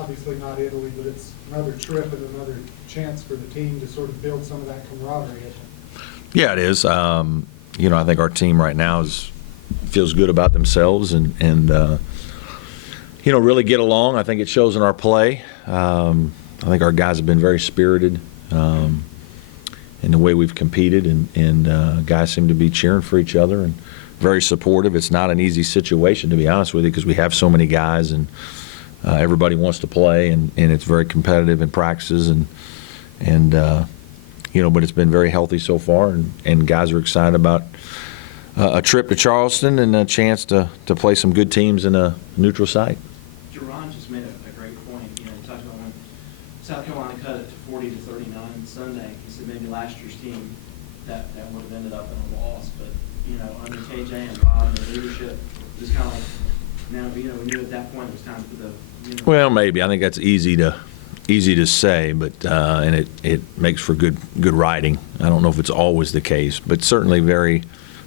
obviously not Italy, but it's another trip and another chance for the team to sort of build some of that camaraderie, isn't it? Yeah, it is. I think our team right now feels good about themselves and really get along. I think it shows in our play. I think our guys have been very spirited in the way we've competed, and guys seem to be cheering for each other and very supportive. It's not an easy situation, to be honest with you, because we have so many guys and everybody wants to play, and it's very competitive in practices, but it's been very healthy so far, and guys are excited about a trip to Charleston and a chance to play some good teams in a neutral site. Jerron just made a great point. He talked about when South Carolina cut it to 40-39 Sunday. He said maybe last year's team that would have ended up in a loss, but under KJ and Rob and their leadership, it was kind of like now we knew at that point it was time for the. Well, maybe. I think that's easy to say, but and it makes for good writing. I don't know if it's always the case, but certainly very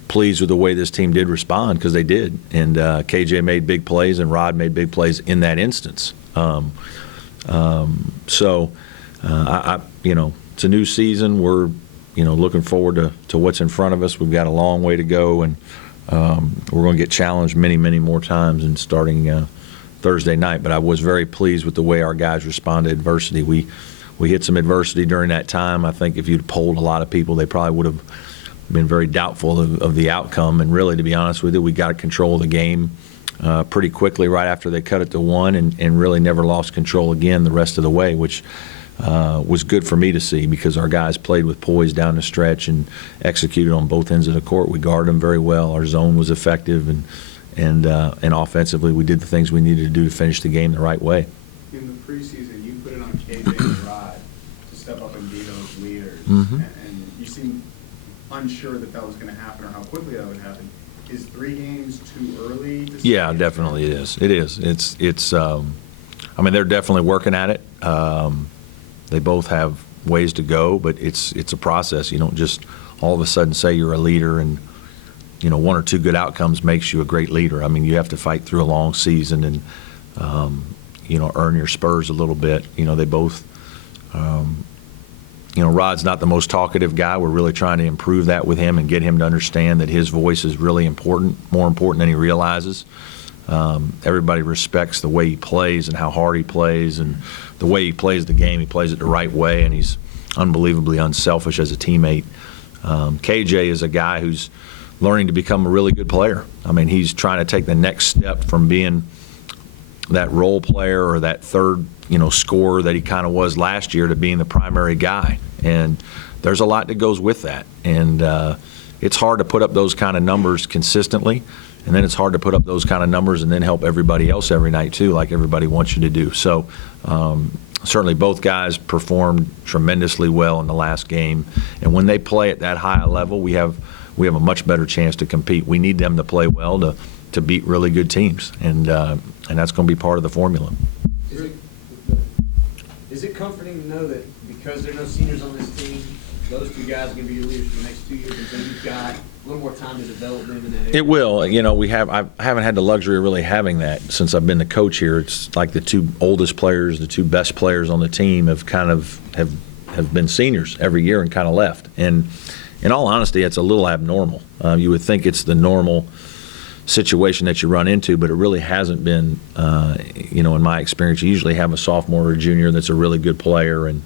pleased with the way this team did respond, because they did. And KJ made big plays and Rod made big plays in that instance. It's a new season. We're looking forward to what's in front of us. We've got a long way to go, and we're going to get challenged many, many more times, and starting Thursday night. But I was very pleased with the way our guys responded to adversity. We hit some adversity during that time. I think if you'd polled a lot of people, they probably would have been very doubtful of the outcome. And really, to be honest with you, we got control of the game pretty quickly right after they cut it to 1, and really never lost control again the rest of the way, which was good for me to see, because our guys played with poise down the stretch and executed on both ends of the court. We guarded them very well. Our zone was effective, and offensively we did the things we needed to do to finish the game the right way. In the preseason, you put it on KJ and Rod to step up and be those leaders, Mm-hmm. and you seemed unsure that was going to happen or how quickly that would happen. Is 3 games too early to say? Yeah, definitely it is. It is. It's. They're definitely working at it. They both have ways to go, but it's a process. You don't just all of a sudden say you're a leader and 1 or 2 good outcomes makes you a great leader. You have to fight through a long season and earn your spurs a little bit. They both. Rod's not the most talkative guy. We're really trying to improve that with him and get him to understand that his voice is really important, more important than he realizes. Everybody respects the way he plays and how hard he plays and the way he plays the game. He plays it the right way, and he's unbelievably unselfish as a teammate. KJ is a guy who's learning to become a really good player. He's trying to take the next step from being that role player or that third, scorer that he kind of was last year to being the primary guy. And there's a lot that goes with that. And it's hard to put up those kind of numbers consistently. And then it's hard to put up those kind of numbers and then help everybody else every night too, like everybody wants you to do. So certainly both guys performed tremendously well in the last game. And when they play at that high a level, we have a much better chance to compete. We need them to play well to beat really good teams, and that's going to be part of the formula. Is it comforting to know that because there are no seniors on this team, those 2 guys are going to be your leaders for the next 2 years, and so you've got a little more time to develop them in that area? It will. I haven't had the luxury of really having that since I've been the coach here. It's like the 2 oldest players, the 2 best players on the team have been seniors every year and kind of left. And in all honesty, it's a little abnormal. You would think it's the normal situation that you run into, but it really hasn't been, in my experience. You usually have a sophomore or a junior that's a really good player and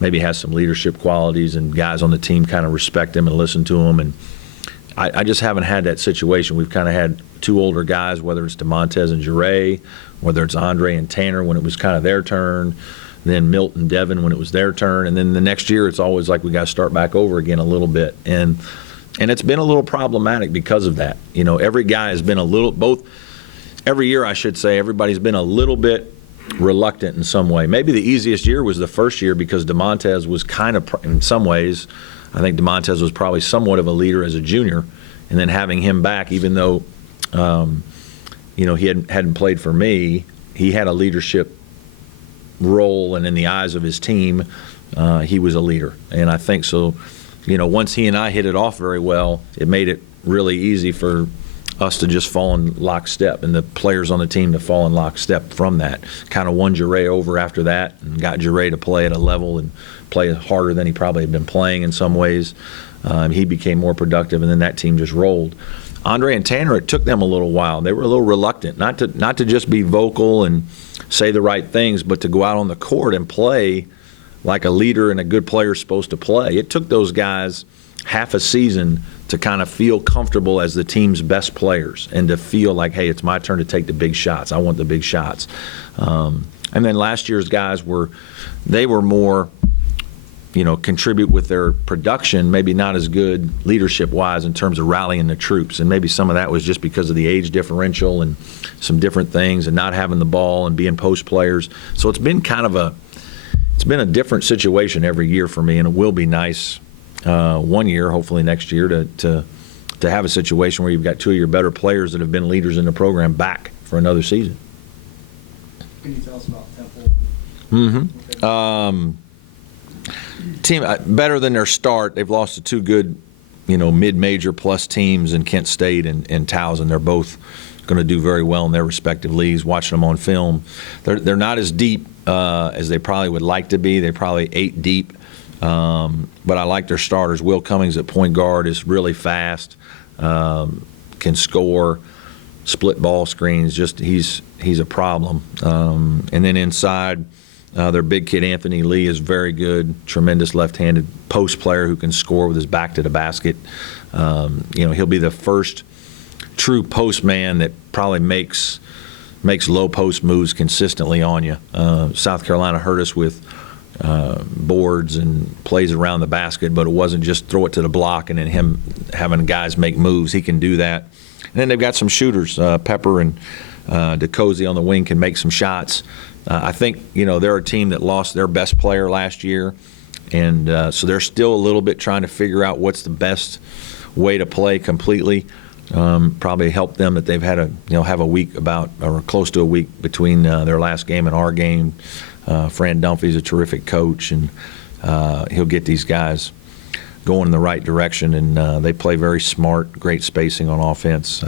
maybe has some leadership qualities, and guys on the team kind of respect him and listen to him. And I just haven't had that situation. We've kind of had 2 older guys, whether it's DeMontez and Jure, whether it's Andre and Tanner when it was kind of their turn, then Milt and Devin when it was their turn, and then the next year it's always like we got to start back over again a little bit. And it's been a little problematic because of that. Every guy has been every year I should say, everybody's been a little bit reluctant in some way. Maybe the easiest year was the first year because DeMontez was kind of, in some ways, I think DeMontez was probably somewhat of a leader as a junior, and then having him back, even though, he hadn't played for me, he had a leadership role, and in the eyes of his team, he was a leader. And I think so. Once he and I hit it off very well, it made it really easy for us to just fall in lockstep and the players on the team to fall in lockstep from that. Kind of won Jure over after that and got Jure to play at a level and play harder than he probably had been playing in some ways. He became more productive, and then that team just rolled. Andre and Tanner, it took them a little while. They were a little reluctant, not to just be vocal and say the right things, but to go out on the court and play like a leader and a good player is supposed to play. It took those guys half a season to kind of feel comfortable as the team's best players and to feel like, hey, it's my turn to take the big shots. I want the big shots. And then last year's guys were more, contribute with their production, maybe not as good leadership-wise in terms of rallying the troops. And maybe some of that was just because of the age differential and some different things and not having the ball and being post players. So it's been a different situation every year for me, and it will be nice one year, hopefully next year, to have a situation where you've got two of your better players that have been leaders in the program back for another season. Can you tell us about Temple? Team better than their start. They've lost to two good, mid-major plus teams in Kent State and Towson. They're both going to do very well in their respective leagues. Watching them on film, they're not as deep as they probably would like to be. They're probably 8 deep, but I like their starters. Will Cummings at point guard is really fast, can score, split ball screens. Just he's a problem. And then inside, their big kid Anthony Lee is very good, tremendous left-handed post player who can score with his back to the basket. He'll be the first true post man that probably makes low post moves consistently on you. South Carolina hurt us with boards and plays around the basket, but it wasn't just throw it to the block and then him having guys make moves. He can do that. And then they've got some shooters. Pepper and DeCozy on the wing can make some shots. I think, they're a team that lost their best player last year, and so they're still a little bit trying to figure out what's the best way to play completely. Probably helped them that they've had have a week or close to a week between their last game and our game. Fran Dunphy's a terrific coach, and he'll get these guys going in the right direction, and they play very smart, great spacing on offense.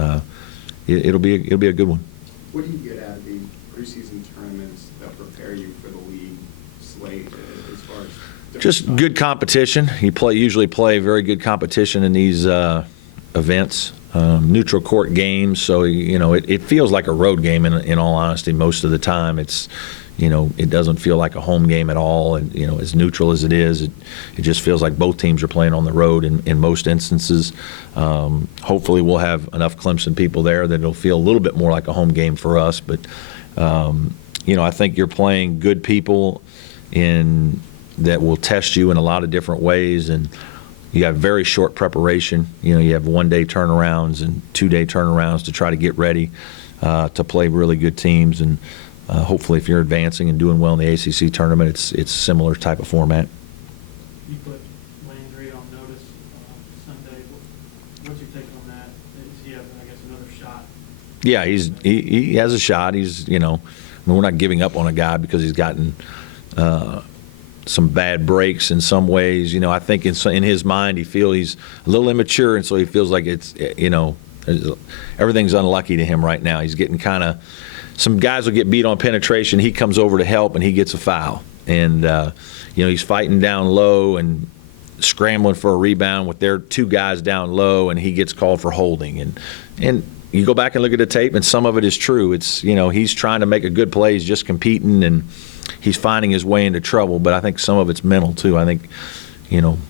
It'll be a good one. What do you get out of the preseason tournaments that prepare you for the league slate as far as different Just stuff? good competition. You usually play very good competition in these events. Neutral court games, so it feels like a road game in all honesty most of the time. It's it doesn't feel like a home game at all, and as neutral as it is, it just feels like both teams are playing on the road in most instances. Hopefully we'll have enough Clemson people there that it'll feel a little bit more like a home game for us, but I think you're playing good people that will test you in a lot of different ways, and you have very short preparation. You have 1-day turnarounds and 2-day turnarounds to try to get ready to play really good teams. And hopefully, if you're advancing and doing well in the ACC tournament, it's a similar type of format. You put Landry on notice Sunday. What's your take on that? Does he have, another shot? Yeah, he has a shot. We're not giving up on a guy because he's gotten some bad breaks in some ways. I think in his mind he feels he's a little immature, and so he feels like it's everything's unlucky to him right now. He's getting kind of, some guys will get beat on penetration. He comes over to help and he gets a foul, and he's fighting down low and scrambling for a rebound with their two guys down low, and he gets called for holding. And you go back and look at the tape, and some of it is true. It's he's trying to make a good play. He's just competing, and he's finding his way into trouble, but I think some of it's mental too. I think,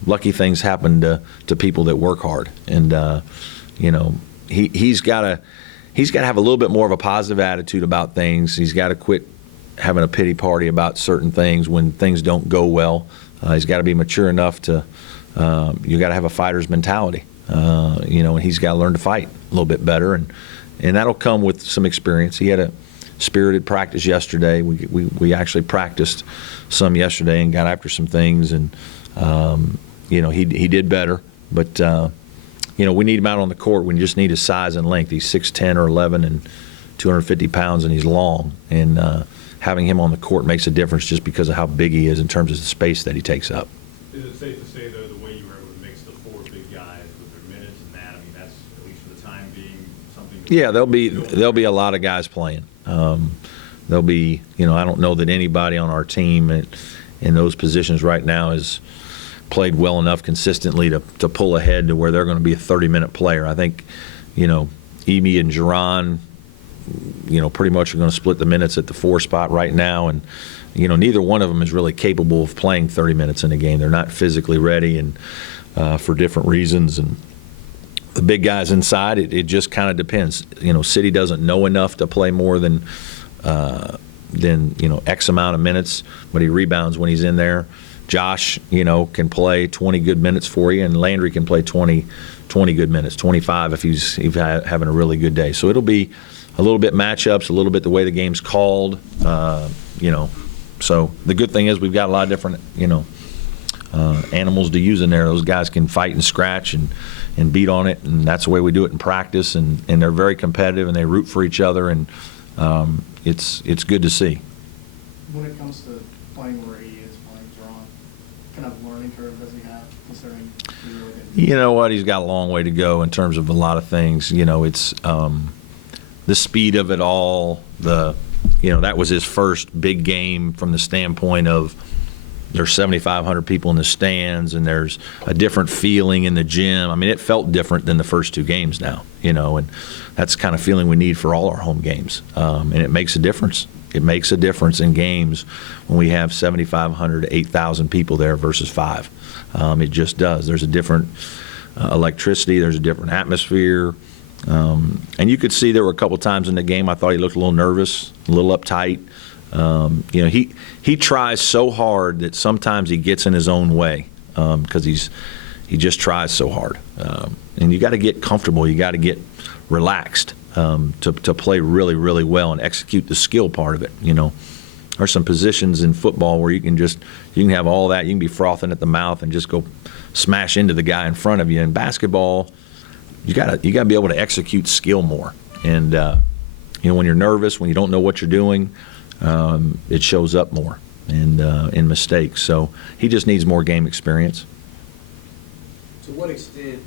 lucky things happen to people that work hard, and he's got to have a little bit more of a positive attitude about things. He's got to quit having a pity party about certain things when things don't go well. He's got to be mature enough to. You got to have a fighter's mentality, and he's got to learn to fight a little bit better, and that'll come with some experience. He had a spirited practice yesterday. We actually practiced some yesterday and got after some things, and he did better. But we need him out on the court. We just need his size and length. He's 6'10" or 11 and 250 pounds, and he's long. And having him on the court makes a difference just because of how big he is in terms of the space that he takes up. Is it safe to say, though, the way you were able to mix the 4 big guys with their minutes and that, that's, at least for the time being, something Yeah, there'll be a lot of guys playing. There'll be, I don't know that anybody on our team in those positions right now has played well enough consistently to pull ahead to where they're going to be a 30-minute player. I think, Emi and Jerron, pretty much are going to split the minutes at the 4 spot right now, and neither one of them is really capable of playing 30 minutes in a game. They're not physically ready, and for different reasons. And the big guys inside, it just kind of depends. City doesn't know enough to play more than X amount of minutes, but he rebounds when he's in there. Josh, can play 20 good minutes for you, and Landry can play 20 good minutes, 25 if he's having a really good day. So it'll be a little bit matchups, a little bit the way the game's called, So the good thing is we've got a lot of different, animals to use in there. Those guys can fight and scratch and beat on it, and that's the way we do it in practice. And they're very competitive, and they root for each other, and it's good to see. When it comes to playing where he is playing, Jerron, kind of learning curve does he have, considering he really didn't? You know what? He's got a long way to go in terms of a lot of things. It's the speed of it all. That was his first big game from the standpoint of there's 7,500 people in the stands, and there's a different feeling in the gym. I mean, it felt different than the first 2 games now, and that's the kind of feeling we need for all our home games. And it makes a difference. It makes a difference in games when we have 7,500 to 8,000 people there versus 5. It just does. There's a different electricity. There's a different atmosphere. And you could see there were a couple times in the game I thought he looked a little nervous, a little uptight. He tries so hard that sometimes he gets in his own way because he just tries so hard. And you got to get comfortable. You got to get relaxed to play really, really well and execute the skill part of it. There's some positions in football where you can have all that. You can be frothing at the mouth and just go smash into the guy in front of you. In basketball, you gotta be able to execute skill more. And when you're nervous, when you don't know what you're doing, it shows up more and in mistakes. So he just needs more game experience. To what extent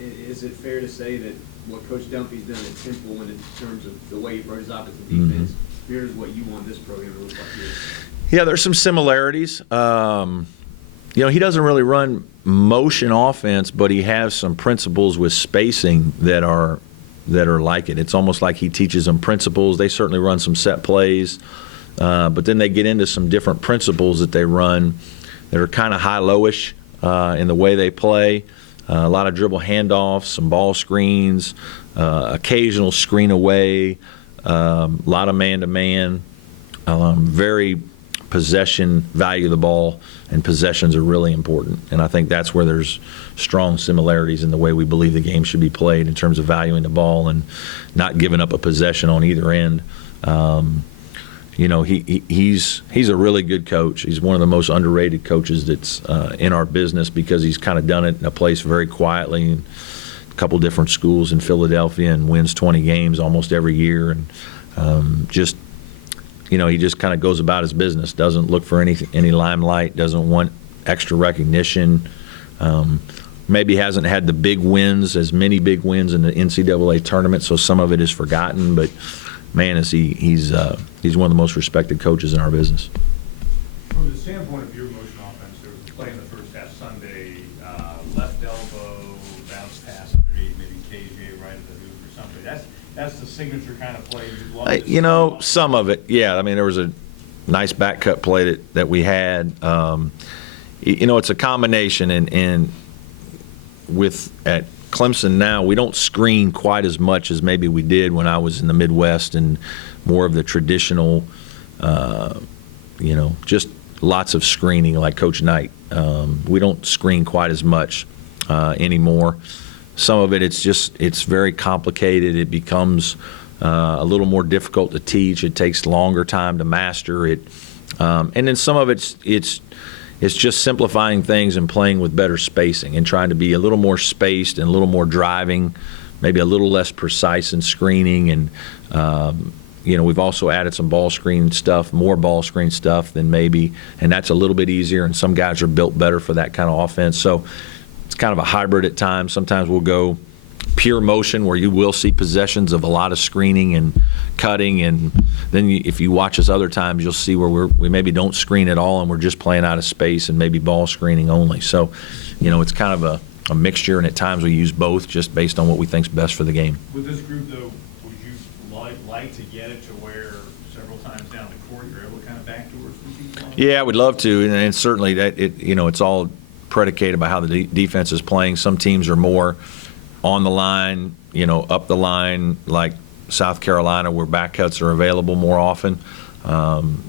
is it fair to say that what Coach Dunphy's done at Temple in terms of the way he approaches offense and defense mirrors what you want this program to look like here? Yeah, there's some similarities. He doesn't really run motion offense, but he has some principles with spacing that are like it. It's almost like he teaches them principles. They certainly run some set plays, but then they get into some different principles that they run that are kind of high-lowish in the way they play. A lot of dribble handoffs, some ball screens, occasional screen away, a lot of man-to-man, very possession, value the ball, and possessions are really important. And I think that's where there's strong similarities in the way we believe the game should be played in terms of valuing the ball and not giving up a possession on either end. He's a really good coach. He's one of the most underrated coaches that's in our business because he's kind of done it in a place very quietly, in a couple different schools in Philadelphia, and wins 20 games almost every year. And he just kind of goes about his business, doesn't look for any limelight, doesn't want extra recognition. Maybe hasn't had the big wins, as many big wins in the NCAA tournament, so some of it is forgotten. But man, he's one of the most respected coaches in our business. From the standpoint of your motion offense, there was a play in the first half Sunday, left elbow, bounce pass underneath, maybe KJ right at the hoop or something. That's the signature kind of play you'd love to see. Some of it, yeah. I mean, there was a nice back cut play that we had. It's a combination, and at Clemson now, we don't screen quite as much as maybe we did when I was in the Midwest and more of the traditional, just lots of screening like Coach Knight. We don't screen quite as much anymore. Some of it, it's very complicated. It becomes a little more difficult to teach. It takes longer time to master it. And then some of it's just simplifying things and playing with better spacing and trying to be a little more spaced and a little more driving, maybe a little less precise in screening. And, we've also added some more ball screen stuff than maybe, and that's a little bit easier. And some guys are built better for that kind of offense. So it's kind of a hybrid at times. Sometimes we'll go pure motion where you will see possessions of a lot of screening and cutting, and then if you watch us other times, you'll see where we maybe don't screen at all and we're just playing out of space and maybe ball screening only. So, it's kind of a mixture, and at times we use both just based on what we think's best for the game. With this group, though, would you like to get it to where several times down the court you're able to kind of backdoor some people? Yeah, we'd love to, and certainly that it's all predicated by how the defense is playing. Some teams are more on the line, up the line, like South Carolina, where back cuts are available more often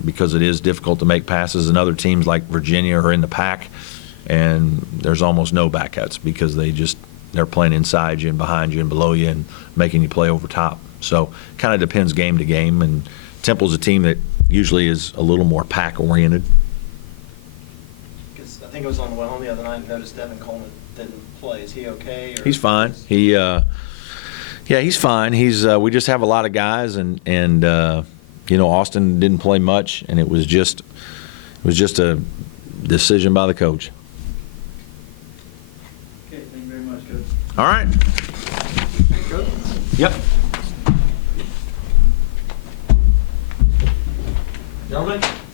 because it is difficult to make passes. And other teams like Virginia are in the pack, and there's almost no back cuts because they're playing inside you and behind you and below you and making you play over top. So kind of depends game to game. And Temple's a team that usually is a little more pack oriented. Because I think it was on Wyoming the other night, and noticed Devin Coleman didn't play. Is he okay? Or He's fine. He's fine. We just have a lot of guys, and Austin didn't play much, and it was just a decision by the coach. Okay, thank you very much, Coach. All right. Yep. Gentlemen,